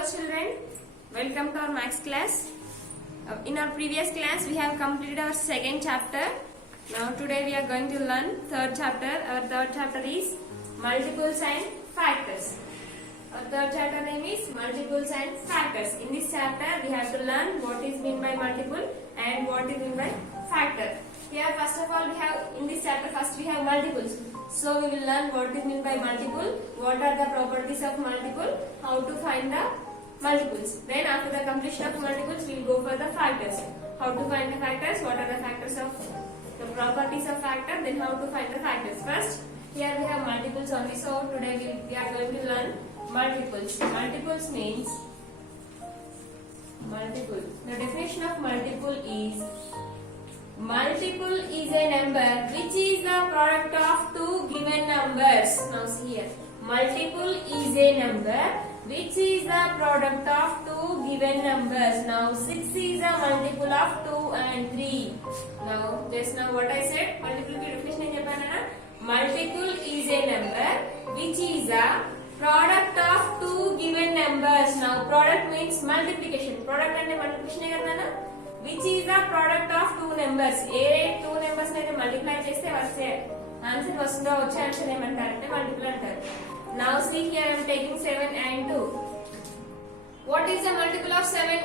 Hello children, welcome to our maths class. In our previous class we have completed our second chapter. Now today we are going to learn third chapter. Our third chapter is multiples and factors. Our third chapter name is multiples and factors. In this chapter we have to learn what is meant by multiple and what is meant by factor. Here first of all we have in this chapter first we have multiples. So we will learn what is meant by multiple, what are the properties of multiple, how to find the multiples. Then after the completion of multiples we will go for the factors. How to find the factors, what are the factors of the properties of factor, then how to find the factors. First here we have multiples only. So today we are going to learn multiples. Multiples means multiple. The definition of multiple is multiple is a number which is the product of two given numbers. Now see here. Multiple is a number which is the product of two given numbers. Now 6 is a multiple of 2 and 3. Now just now what I said, multiple ki definition em cheppana. Multiple is a number which is the product of two given numbers. Now product means multiplication. Product ante multiplication e kada na. Which is the product of two numbers. A two numbers అయితే multiply చేస్తే వచ్చే answer వస్తుందో వచ్చే answer ఏమంటారంటే multiple అంటారు. Now see here I am taking 7 and 2. What is the multiple of 7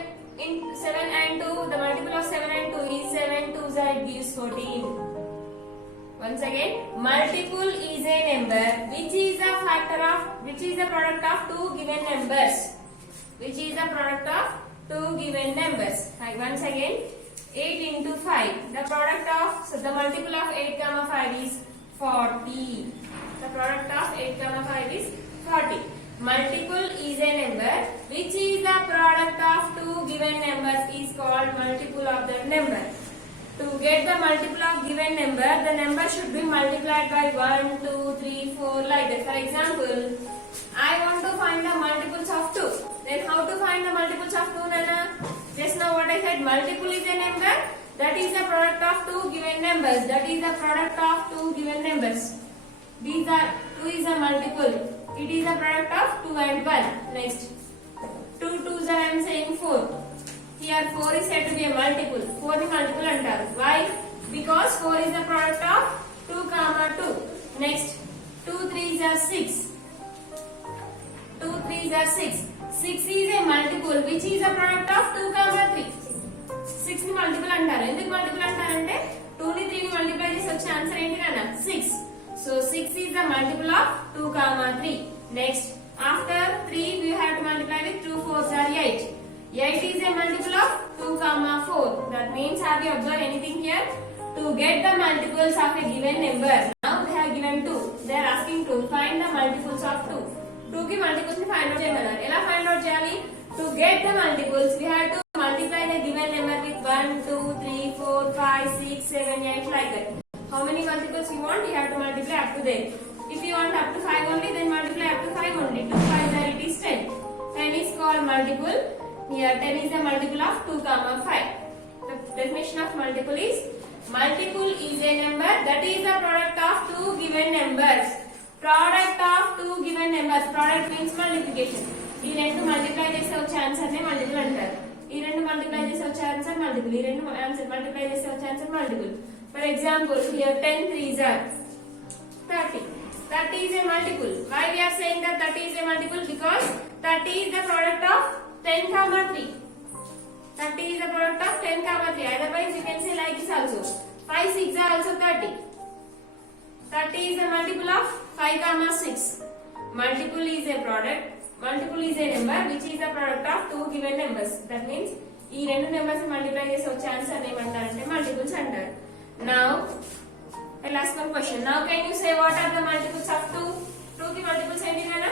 and 2? The multiple of 7 and 2 is 7 2s it gives 14. Once again, multiple is a number which is the product of two given numbers. Which is the product of two given numbers. Once again, 8 into 5. The product of, so the multiple of 8 comma 5 is 40. The product of 8 comma 5 is 40. Multiple is a number which is the product of two given numbers is called multiple of that number. To get the multiple of given number, the number should be multiplied by 1, 2, 3, 4 like that. For example, I want to find the multiples of 2. Then how to find the multiples of 2, Nana? Just now what I said, multiple is a number that is the product of two given numbers. That is the product of two given numbers. These are 2 is a multiple. It is the product of 2 and 1. Next, 2 2s are I am saying 4. Here 4 is said to be a multiple. 4 is multiple antaru. Why? Because 4 is the product of 2 comma 2. Next, 2 3s are 6. 2 3s are 6. 6 is a multiple which is a product of 2 comma 3. 6 ని multiple అంటారు. ఎందుకు multiple అంటారంటే 2 ని 3 ని multiply చేసి వచ్చే answer ఏంటి నాన్న 6. So 6 is the multiple of 2 comma 3. Next, after 3 we have to multiply with 2 4s are 8. 8 is a multiple of 2 comma 4. That means have you observed anything here? To get the multiples of a given number. Now they have given 2. They are asking to find the multiples of 2. 2 की multiples ni find out cheyamanaru. Ela find out cheyali? To get the multiples we have to multiply the given number with 1 2 3 4 5 6 7 8 like that. How many multiples you want? You have to multiply up to there. If you want up to 5 only, then multiply up to 5 only. 2 5 it is 10. 10 is called multiple. Here 10 is the multiple of 2 comma 5. The definition of multiple is a number that is the product of two given numbers. Product of two given numbers. Product means multiplication. ఈ రెండు multiply చేస్తే వచ్చే answer నే multiple అంటారు. ఈ రెండు multiply చేస్తే వచ్చే ఆన్సర్ మల్టిపుల్. ఈ రెండు ఆన్సర్ మల్టిప్లై చేస్తే వచ్చే answer multiple. For example, here 10 3s are 30. 30 is a multiple. Why we are saying that 30 is a multiple? Because 30 is the product of 10 comma 3. 30 is the product of 10 comma 3. Otherwise you can say like this also. 5 6 are also 30. 30 is a multiple of 5 comma 6. Multiple is a product. Multiple is a number which is the product of two given numbers. That means ఈ రెండు numbers multiply చేసి వచ్చే answer ఏమంటారంటే multiples అంటారు. Now I'll ask one question. Now can you say what are the multiples of 2? 2 की multiples ఏంటి నాన్న?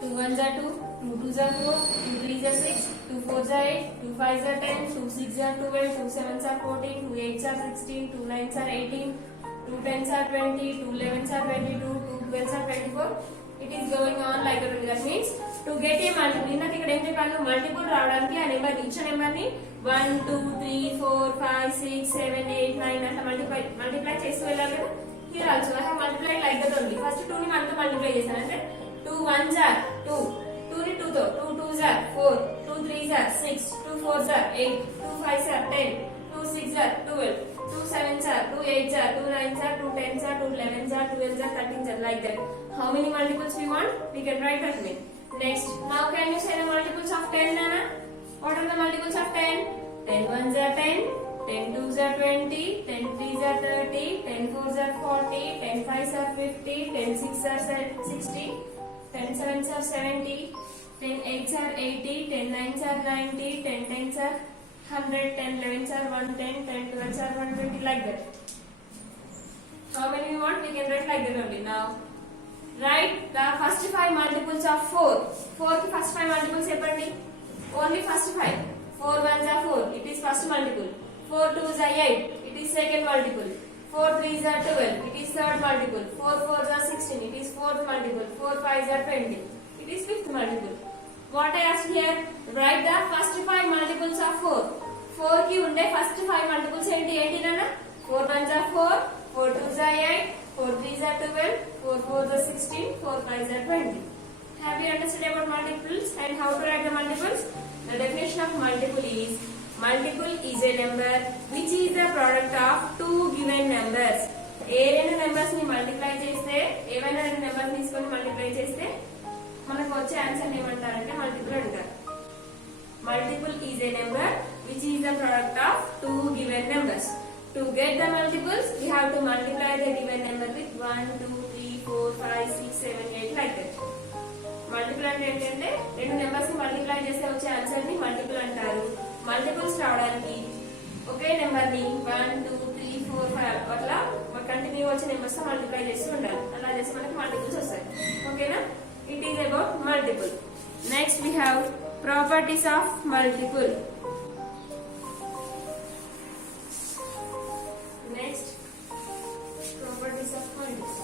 2 1s are 2, 2 2s are 4, 2 3s are 6, 2 4s are 8, 2 5s are 10, 2 6s are 12, 2 7s are 14, 2 8s are 16, 2 9s are 18, 2 10s are 20, 2 11s are 22, 2 12s are 24. It is going on like that. That means to get a multiple, ఇందాక ఇక్కడ ఏం చెప్పాను, multiple రావడానికి ఆ number ఇచ్చే number ని 1 2 3 4 5 6 7 8 9 అట్లా multiply చేస్తూ వెళ్ళాలి కదా. Here also I have multiplied like that only. First 2 ని 1 తో మల్టిప్లై చేశాను అంటే 2 1s are 2, 2 ని 2 తో, 2 2s want, we can write that way. Next, now can you say the multiples of 10, Nana? What are the multiples of 10? 10 ones are 10, 10 twos are 20, 10 threes are 30, 10 fours are 40, 10 fives are 50, 10 sixes are 60, 10 sevens are 70, 10 eights are 80, 10 nines are 90, 10 tens are 100, 10 elevens are 110, 10 twelves are 120, like that. How many we want? We can write like that only. Now, write the first 5 multiples of 4. 4 ki first 5 multiples separately. Only first 5. 4 ones are 4. It is first multiple. 4 twos are 8. It is second multiple. 4 threes are 12. It is third multiple. 4 fours are 16. It is fourth multiple. 4 fives are 20. It is fifth multiple. What I asked here? Write the first 5 multiples of 4. 4 ki unde first 5 multiples enti nana? 4 ones are 4. 4 twos are 8, 4 threes are 12, 4 fours are 16, 4 fives are 20. Have you understood about multiples and how to write the multiples? The definition of multiple is a number which is the product of two given numbers. ఏ రెండు numbers ని multiply చేస్తే ఏవైనా రెండు numbers తీసుకొని multiply చేస్తే మనకు వచ్చే answer ఏమంటారంటే మల్టిపుల్ అంటారు. Multiple is a number which is the product of two given numbers. To get the multiples, we have to multiply the given number with 1, 2, 3, 4, 5, 6, 7, 8 like that. Multiple అంటే ఏంటంటే రెండు numbers ని multiply చేస్తే వచ్చే answer ని multiple అంటారు. Multiples రావడానికి ఒకే number ని 1, 2, 3, 4, 5 అట్లా కంటిన్యూ వచ్చే నెంబర్స్ తో మల్టిప్లై చేస్తూ ఉండాలి. అలా చేస్తే మనకి మల్టిపుల్స్ వస్తాయి. ఓకేనా? It is about multiple. Next we have properties of multiple. Next, properties of multiple.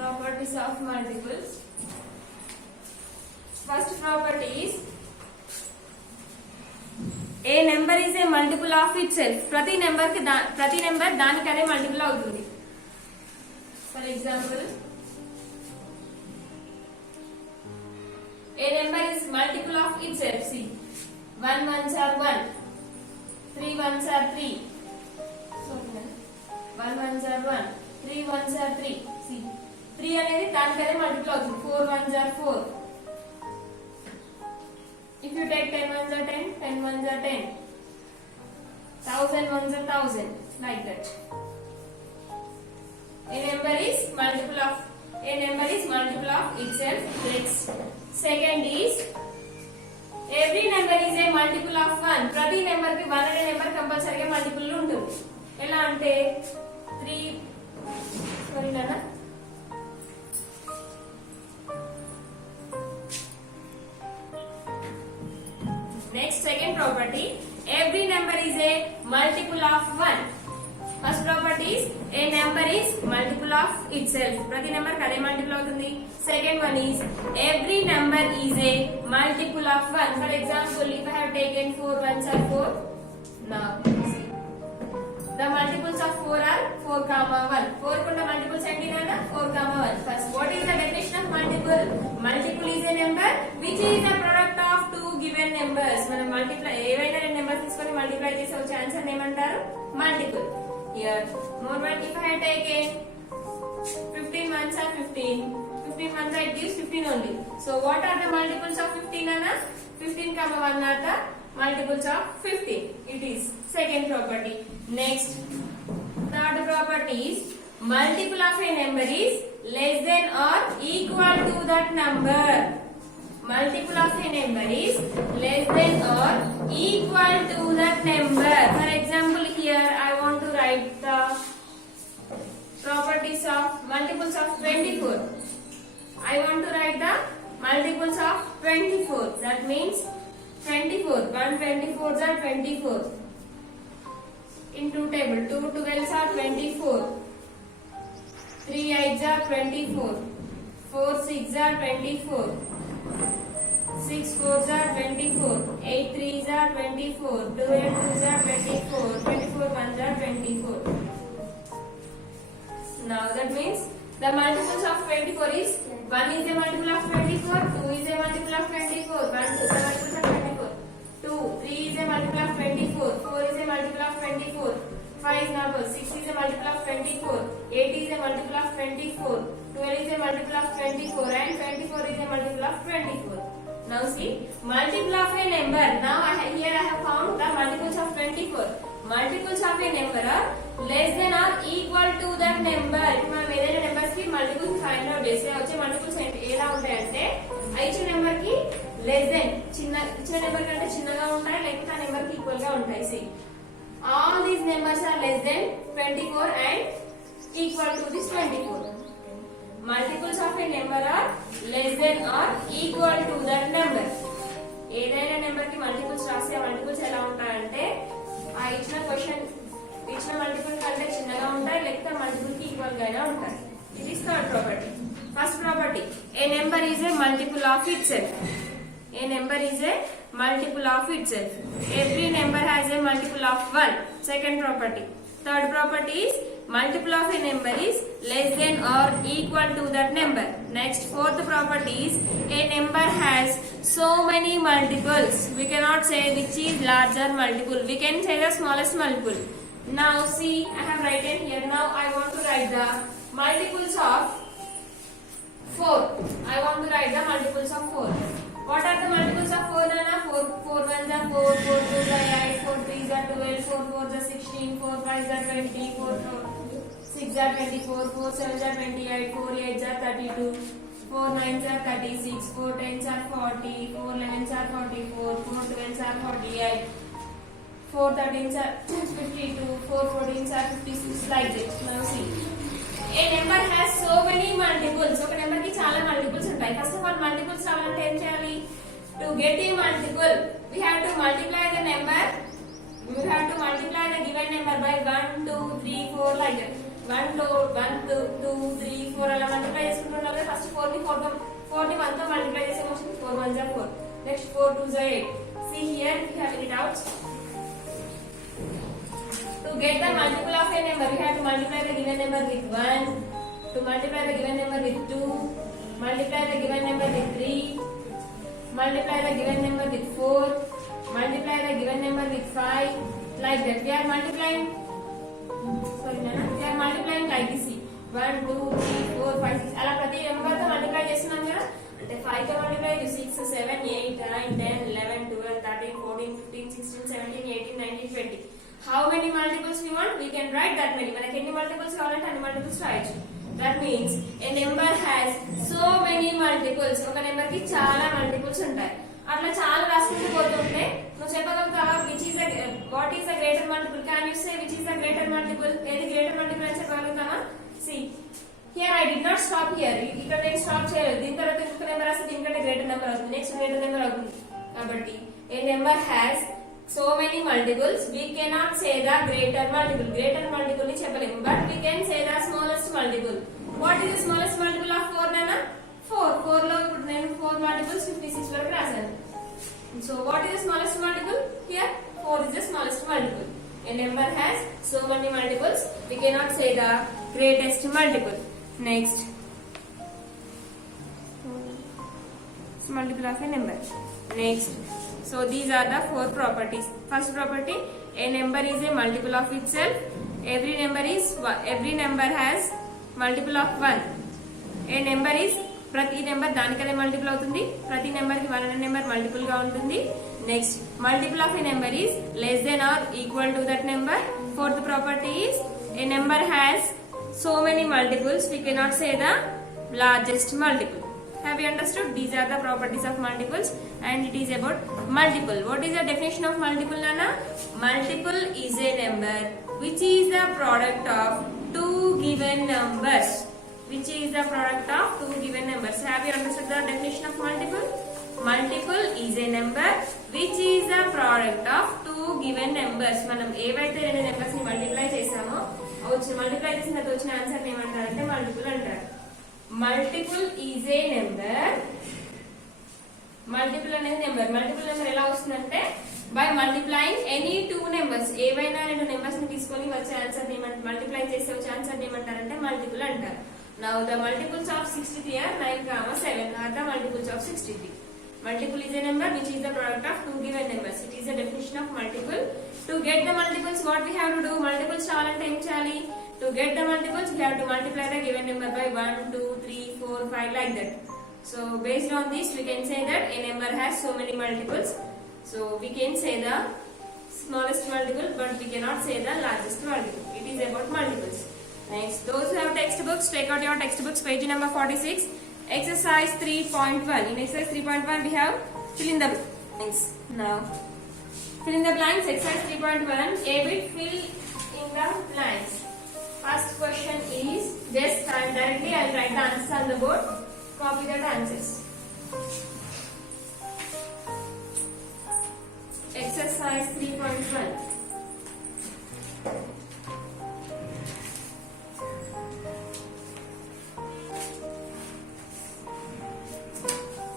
Properties of multiples. First property is a number is a multiple of itself. ప్రతి నెంబర్ దానికదే మల్టిపుల్ అవుతుంది. For example, a number is multiple of itself. See, 1 ones are 1, 3 ones are 3. So, 1 ones are 1, 3 ones are 3. See, 3 అనేది దానికదే multiple అవుతుంది. 4 ones are 4. If you take 10 ones are 10, 10 ones are 10. 1000 ones are 1000. Like that. A number is multiple of itself. Next, second is every number is a multiple of 1. ప్రతి number కి 1 అనే number కంపల్సరీగా multiple ఉంటుంది. ఎలా అంటే 3 sorry నాన్న next second property every number is a multiple of 1. First property is a number is multiple of itself. ప్రతి number కి అదే మల్టిపుల్ అవుతుంది. Second one is every number is a multiple of 1. For example, if I have taken 4 ones are 4. Now see, the multiples of 4 are 4, 1. 4 kunna multiples enti nana 4, 1. First, what is the definition of multiple? Multiple is a number which is the product of two given numbers. మనం multiply ఏవైనా రెండు numbers తీసుకొని multiply చేస్తే వచ్చే answer ఏమంటారు? Multiple. Here, more one, if I had taken 15 ones are 15. 15 ones it gives 15 only. So what are the multiples of 15 Anna? 15, 1 are the multiples of 15. It is second property. Next, third property is multiple of a number is less than or equal to that number. Multiple of a number is less than or equal to that number. For example, here I want to write the properties of multiples of 24. I want to write the multiples of 24. That means 24. 1 24s are 24. In two table, 2 12s are 24. 3 8s are 24. 4 6 are 24. 6 4s are 24. 8 3s are 24. 2 8 2s are 24. 24 1s are 24. Now that means The multiples of 24 is 1 is a multiple of 24, 2 is a multiple of 24, 1 is a multiple of 24, 2, 3 is a multiple of 24, 4 is a multiple of 24, 5 is not 6 is a multiple of 24, 8 is a multiple of 24, 12 is a multiple of 24 and 24 is a multiple of 24. Now see, multiple of a number. Now here I have found the multiples of 24. Multiples of a number are less than or equal to that number. ఇప్పుడు మనం ఏదైనా numbers కి multiples find out చేస్తే వచ్చే multiples ఎలా ఉంటాయంటే ఇచ్చిన number కి లెస్ దెన్ ఇచ్చిన నెంబర్ కంటే చిన్నగా ఉంటాయి లేకపోతే ఆ నెంబర్ కి ఈక్వల్ గా ఉంటాయి. See, all these numbers are less than 24 and equal to this 24. Multiples of a number are less than or equal to that number. ఏదైనా నెంబర్ కి మల్టిపుల్స్ రాస్తే ఆ మల్టిపుల్స్ ఎలా ఉంటాయంటే ఆ ఇచ్చిన క్వశ్చన్ ఇచ్చిన మల్టిపుల్ కంటే చిన్నగా ఉంటాయి లేకపోతే మల్టిపుల్ కి ఈక్వల్ గానే ఉంటాయి. ఇది third property. First property, A number is a multiple of itself. A number is a multiple of itself. Every number has a multiple of 1. Second property. Third property is multiple of a number is less than or equal to that number. Next, fourth property is a number has so many multiples. We cannot say which is larger multiple. We can say the smallest multiple. Now see, I have written here. Now I want to write the multiples of 4. I want to write the multiples of 4. What are the multiples of 4, Nana? 4 1s are 4, 4 2s are 8, 4 3s are 12, 4 4s are 16, 4 5s are 20, 4 6s are 24, 4 7s are 28, 4 8s are 32, 4 9s are 36, 4 10s are 40, 4 11s are 44, 4 12s are 48, 4 13s are 52, 4 14s are 56, like this. Now see, a number has so many multiples. ఒక number కి చాలా multiples ఉంటాయి. First of all multiples రావాలంటే ఏం చేయాలి? To get a multiple we have to multiply the number. We have to multiply the given number by 1 2 3 4 like that. 1 2 3 4 అలా multiply చేసుకుంటున్నాం కదా. ఫస్ట్ 4 ని 1 తో మల్టిప్లై చేసే motion 4 1s are 4. Next 4 2s are 8. See here we have it out. To get the multiple of a number, we have to multiply the given number with 1, to multiply the given number with 2, multiply the given number with 3, multiply the given number with 4, multiply the given number with 5, like that. We are multiplying, sorry Nana, we are multiplying like this. 1, 2, 3, 4, 5, 6, అలా ప్రతి number తో multiply చేస్తున్నాం కదా. అంటే 5 తో multiply 6, 7, 8, 9, 10, 11, 12, 13, 14, 15, 16, 17, 18, 19, 20. How many multiples we want? We can write that many. మనకి ఎన్ని multiples కావాలంటే అన్ని మల్టిపుల్స్ రాయొచ్చు. That means a number has so many multiples. ఒక నెంబర్ కి చాలా మల్టిపుల్స్ ఉంటాయి. అట్లా చాలా రాసుకుంటూ పోతుంటే నువ్వు చెప్పగలుగుతావా what is the greater multiple? Can you say which is the greater multiple? ఏది గ్రేటర్ మల్టిపుల్ అని చెప్పగలుగుతావా? See, here I did not stop here. ఇక్కడ నేను స్టాప్ చేయలేదు. దీని తర్వాత ఇంకొక నెంబర్ వస్తే దీనికంటే గ్రేటర్ నెంబర్ అవుతుంది. నెక్స్ట్ గ్రేటర్ నెంబర్ అవుతుంది. కాబట్టి a number has so many multiples. We cannot say the greater multiple. Greater multiple ni చెప్పలేము. But we can say the smallest multiple. What is the smallest multiple of 4 Nana? 4. 4 లో ఇప్పుడు నేను 4 multiples 56 వరకు రాశాను. So what is the smallest multiple? Here 4 is the smallest multiple. A number has so many multiples. We cannot say the greatest multiple. Next, multiple of a number. Next, so these are the 4 properties. First property, a number is a multiple of itself. Every number has multiple of 1. A number is ప్రతి number దానికదే multiple అవుతుంది. ప్రతి number కి 1 అనే number multiple గా ఉంటుంది. Next, multiple of a number is less than or equal to that number. Fourth property is a number has so many multiples. We cannot say the largest multiple. Have you understood? These are the properties of multiples and it is about multiple. What is the definition of multiple, Nana? Multiple is a number which is the product of two given numbers. Which is the product of two given numbers. Have you understood the definition of multiple? Multiple is a number which is the product of two given numbers. మనం ఏవైతే రెండు numbers ని multiply చేసామో multiply చేసిన తర్వాత వచ్చిన answer ఏమంటారంటే multiple అంటారు. Multiple is a number. Multiple అనేది నెంబర్. మల్టిపుల్ నెంబర్ ఎలా వస్తుందంటే by multiplying any two numbers. ఏవైనా రెండు నెంబర్స్ ని తీసుకొని వచ్చే ఆన్సర్ మల్టిప్లై చేస్తే వచ్చే ఆన్సర్ ఏమంటారంటే మల్టిపుల్ అంటారు. Now the multiples of 63 are 9, 7 are the multiples of 63. Multiple is a number which is the product of two given numbers. It is a definition of multiple. To get the multiples, what we have to do? Multiples రావాలంటే ఏం చేయాలి? To get the multiples, we have to multiply the given number by 1, 2, 3, 4, 5 like that. So based on this, we can say that a number has so many multiples. So we can say the smallest multiple, but we cannot say the largest multiple. It is about multiples. Next, those who have textbooks, take out your textbooks, page number 46, exercise 3.1. In exercise 3.1, we have fill in the blanks. Now, fill in the blanks, exercise 3.1, A bit fill in the blanks. First question is, just directly I will write the answers on the board, copy the answers. Exercise 3.1.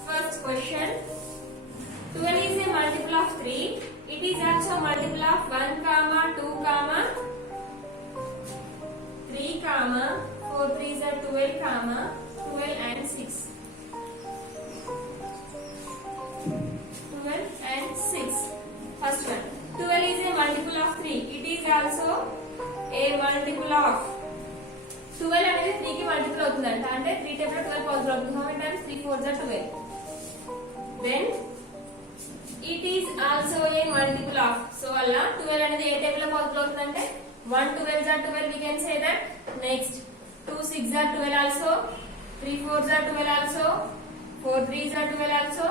First question. 12 is a multiple of 3. It is also multiple of 1, 2, 3, 4 3s are 12, 12 and 6. 12 and 6. First one. 12 is a multiple of 3. It is also a multiple of 12 అనేది 3 కి multiple అవుతుందంట. అంటే 3 table లో 12 possible అవుతుంది. How many times? 3 4s are 12. Then it is also a multiple of. So అలా 12 అనేది ఏ table లో possible అవుతుందంటే 1 12s are 12, we can say that. Next 2 6s are 12 also, 3 4s are 12 also, 4 3s are 12 also,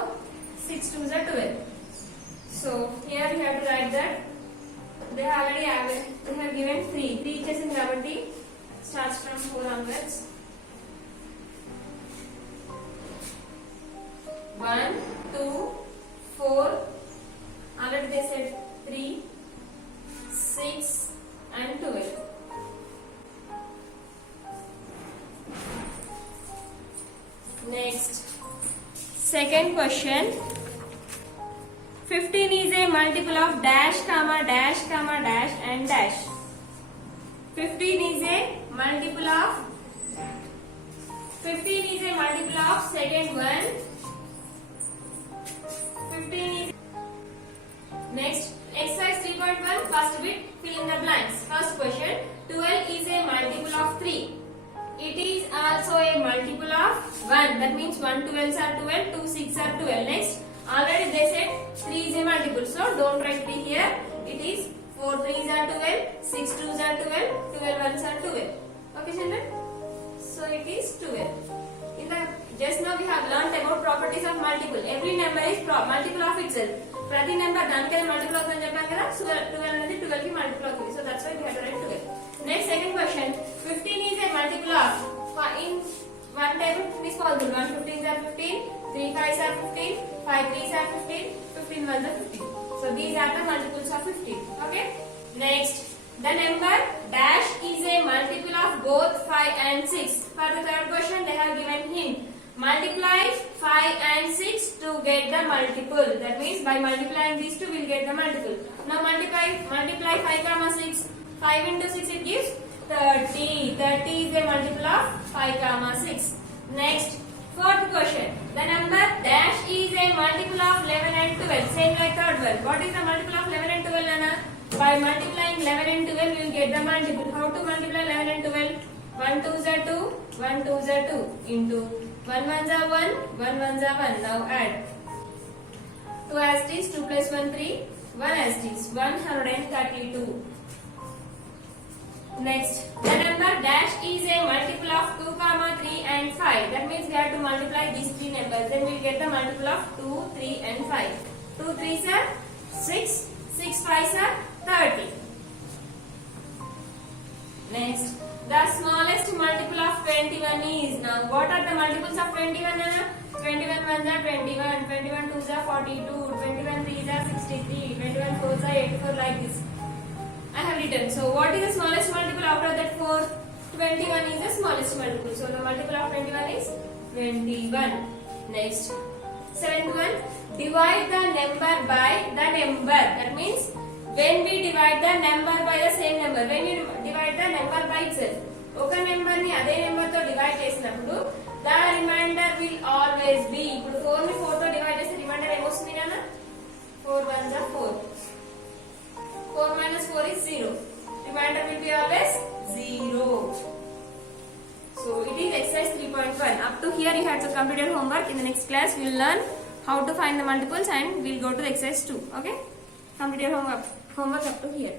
6 2s are 12. So here you have to write that they already have given 3 ఇచ్చేసింది కాబట్టి starts from 4 onwards. 1 2 4, already they said 3 6 and 12. Next, second question. 15 is a multiple of dash, dash, dash and dash. 15 is a multiple of second one. 15 is next. Exercise 3.1, first bit, fill in the blanks. First question. 12 is a multiple of 3. It is also a multiple of 1. That means 1 12s are 12, 2 6 are 12. Next, already they said 3 is a multiple. So don't write 3 here. It is 4 3s are 12, 6 2s are 12, 12 1s are 12. Okay, children? So it is 12. Just now we have learnt about properties of multiple. Every number is multiple of itself. ప్రతి number దానికైనా multiple అవుతుందని చెప్పాను కదా. So 12 అనేది 12 కి multiple అవుతుంది. So that's why we have to write 12. Next second question. 15 is a multiple of in one table is possible. 1 15s are 15, 3 5s are 15, 5 3s are 15, 15 1s are 15. So these are the multiples of 15. Okay. Next, the number dash is a multiple of both 5 and 6. For the third question, they have given hint. Multiply 5 and 6 to get the multiple. That means by multiplying these two, we'll get the multiple. Now multiply 5 comma 6. 5 into 6 it gives 30. 30 is a multiple of 5 comma 6. Next, fourth question. The number dash is a multiple of 11 and 12. Same like third one. What is the multiple of 11 and 12, Nana? By multiplying 11 and 12, we will get the multiple. How to multiply 11 and 12? 1 2s are 2, 1 2s are 2 into 1 1s are 1, 1 1s are 1. Now add 2 as it is, 2 plus 1 3, 1 as it is, 132. Next, the number dash is a multiple of 2 comma 3 and 5. That means we have to multiply these three numbers. Then we will get the multiple of 2, 3 and 5. 2 3s are 6, 6 5s are 30. Next, the smallest multiple of 21 is. Now what are the multiples of 21, Nana? 21 1s are 21, 21 2s are 42, 21 3s are 63, 21 4s are 84 like this. I have written. So what is the smallest multiple after that 4? 21 is the smallest multiple. So the multiple of 21 is 21. Next, seventh one. Divide the number by the number. That means when we divide the number by the same number, when we divide the number by itself. ఒక number ని అదే నెంబర్ తో divide చేసినప్పుడు the remainder will always be. ఇప్పుడు 4 ని 4 తో divide చేస్తే రిమైండర్ ఏమొస్తుంది నాన్న? 4 1 जा 4. 4 minus 4 is 0. Remainder will be always 0. So it is exercise 3.1. Up to here you have to complete your homework. In the next class we will learn how to find the multiples and we'll go to the exercise 2. Okay? Complete your homework up to here.